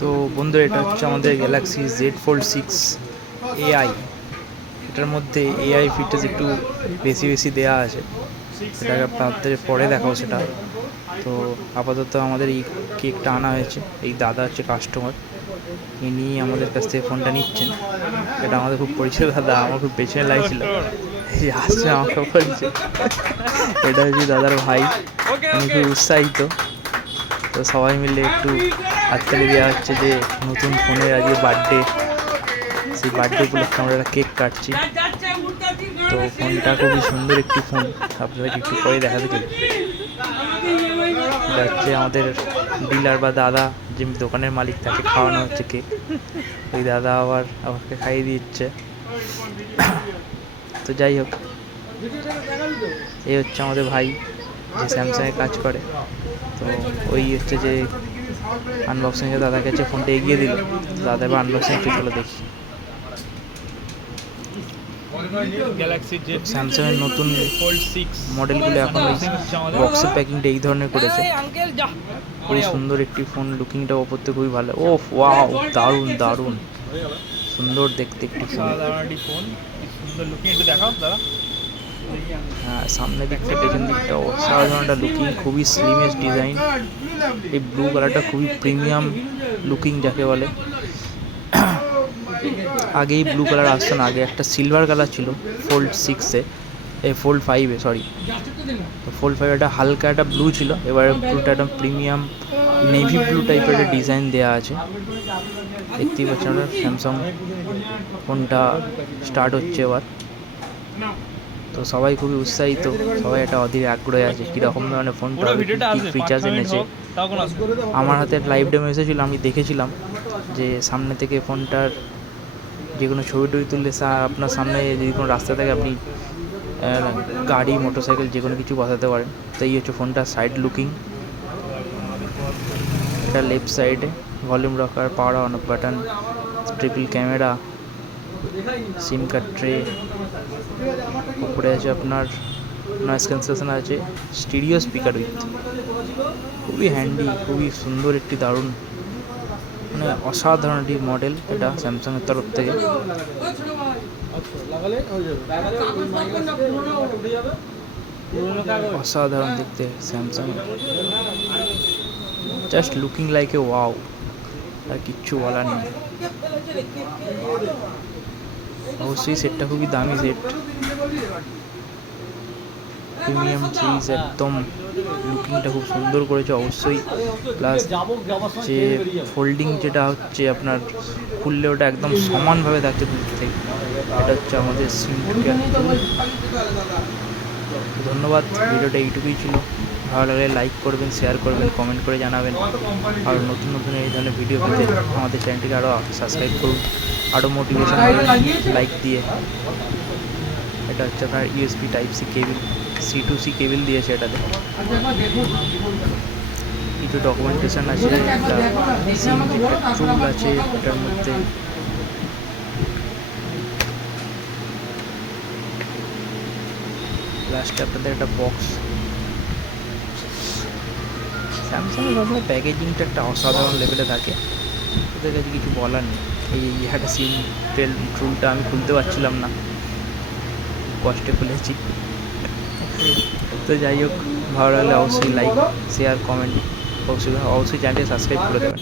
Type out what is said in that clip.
তো বন্ধুরা, এটা হচ্ছে আমাদের গ্যালাক্সি জেড ফোল্ড 6 এআই। এটার মধ্যে এআই ফিচার্স একটু বেশি দেওয়া আছে, এটাকে আপনাদের পরে দেখাবো সেটা। তো আপাতত আমাদের এই কেকটা আনা হয়েছে, এই দাদা হচ্ছে কাস্টমার, ইনি আমাদের কাছ থেকে ফোনটা নিচ্ছেন। এটা আমাদের খুব পরিচিত দাদা, আমার খুব পেছনে লাগছিল, এই আসছে আমাকে বলছে। এটা হচ্ছে দাদার ভাই, উনি খুব উৎসাহিত। তো সবাই মিলে একটু হাততালি দেওয়া হচ্ছে যে নতুন ফোনের আজকে বার্থডে, সেই বার্থডে উপলক্ষে আমরা একটা কেক কাটছি। তো ফোনটা খুবই সুন্দর একটি ফোন, আপনাদেরকে একটু পরে দেখাতে চাই। এটা হচ্ছে আমাদের ডিলার বা দাদা, যে দোকানের মালিক, তাকে খাওয়ানো হচ্ছে কেক। ওই দাদা আবার আমাকে খাইয়ে দিচ্ছে। তো যাই হোক, এই হচ্ছে আমাদের ভাই, যে স্যামসাংয়ে কাজ করে। তো ওই হচ্ছে যে আনবক্সিংয়ে দাদার কাছে ফোনটা এগিয়ে দিল, দাদা এবার আনবক্সিং একটু চলে দেখি। স্যামসাংয়ের নতুন মডেলগুলো এখন ওই বক্সের প্যাকিংটা এই ধরনের করেছে, খুবই সুন্দর একটি ফোন। লুকিংটা ওপর থেকে খুবই ভালো। ও ওয়াও, দারুণ দারুণ সুন্দর দেখতে একটি ফোন। হ্যাঁ, সামনের দিকটা পেছন দিকটা অসাধারণ একটা লুকিং, খুবই স্লিমেস্ট ডিজাইন। এই ব্লু কালারটা খুবই প্রিমিয়াম লুকিং যাকে বলে। আগে এই ব্লু কালার আসতো না, আগে একটা সিলভার কালার ছিল ফোল্ড 6-এ, ফোল্ড 5-এ সরি। তো ফোল্ড 5 একটা হালকা একটা ব্লু ছিল, এবারে ব্লুটা একদম প্রিমিয়াম নেভি ব্লু টাইপের একটা ডিজাইন দেওয়া আছে। দেখতেই পাচ্ছেন আমরা, স্যামসাং ফোনটা স্টার্ট হচ্ছে এবার। তো সবাই খুবই উৎসাহিত, সবাই একটা অধীর আগ্রহে আছে কীরকম ধরনের ফোনটা হবে, কী ফিচার্স এনেছে। আমার হাতে লাইভ ডেমো এসেছিলো, আমি দেখেছিলাম যে সামনে থেকে ফোনটার যে কোনো ছবি টবি তুললে আপনার সামনে যদি কোনো রাস্তা থাকে, আপনি গাড়ি মোটরসাইকেল যে কোনো কিছু বসাতে পারেন। তো এই হচ্ছে ফোনটার সাইড লুকিং। এটা লেফট সাইডে volume rocker, power on of button, triple camera, SIM card tray, উপরে আছে আপনার নয়েজ ক্যান্সেলেশন আছে, স্টিরিও স্পিকার উইথ। খুবই হ্যান্ডি, খুবই সুন্দর একটি দারুণ, মানে অসাধারণ একটি মডেল এটা স্যামসাংয়ের তরফ থেকে। অসাধারণ দেখতে Samsung, just looking like a wow, আর কিচ্ছু বলার নেই। অবশ্যই সেটটা খুবই দামি সেট, প্রিমিয়াম সিরিজ, একদম লুকিংটা খুব সুন্দর করেছে অবশ্যই। প্লাস যে ফোল্ডিং যেটা হচ্ছে আপনার খুললে ওটা একদম সমানভাবে থাকছে দূর থেকে। এটা হচ্ছে আমাদের সিমকেয়ার টুল। ধন্যবাদ, ভিডিওটা এইটুকুই ছিল। ভালো লাগলে লাইক করবেন, শেয়ার করবেন, কমেন্ট করে জানাবেন। আর নতুন নতুন এই ধরনের ভিডিও পেতে আমাদের চ্যানেলটিকে আরও সাবস্ক্রাইব করুন, আরও মোটিভেশন লাইক দিয়ে। এটা হচ্ছে আপনার USB type C cable, C2C cable দিয়েছে এটাতে। কিছু ডকুমেন্টেশন আছে, একটা সিম একটা টুল আছে এটার মধ্যে। লাস্টে আপনাদের একটা বক্স। স্যামসাংয়ের সবসময় প্যাকেজিংটা একটা অসাধারণ লেভেলে থাকে, ওদের কাছে কিছু বলার নেই। এই একটা সিম টুলটা আমি খুলতে পারছিলাম না, কষ্টে খুলেছি। তো যাই হোক, ভালো লাগলে অবশ্যই লাইক, শেয়ার, কমেন্ট, অবশ্যই চ্যানেলটি সাবস্ক্রাইব করে দেবেন।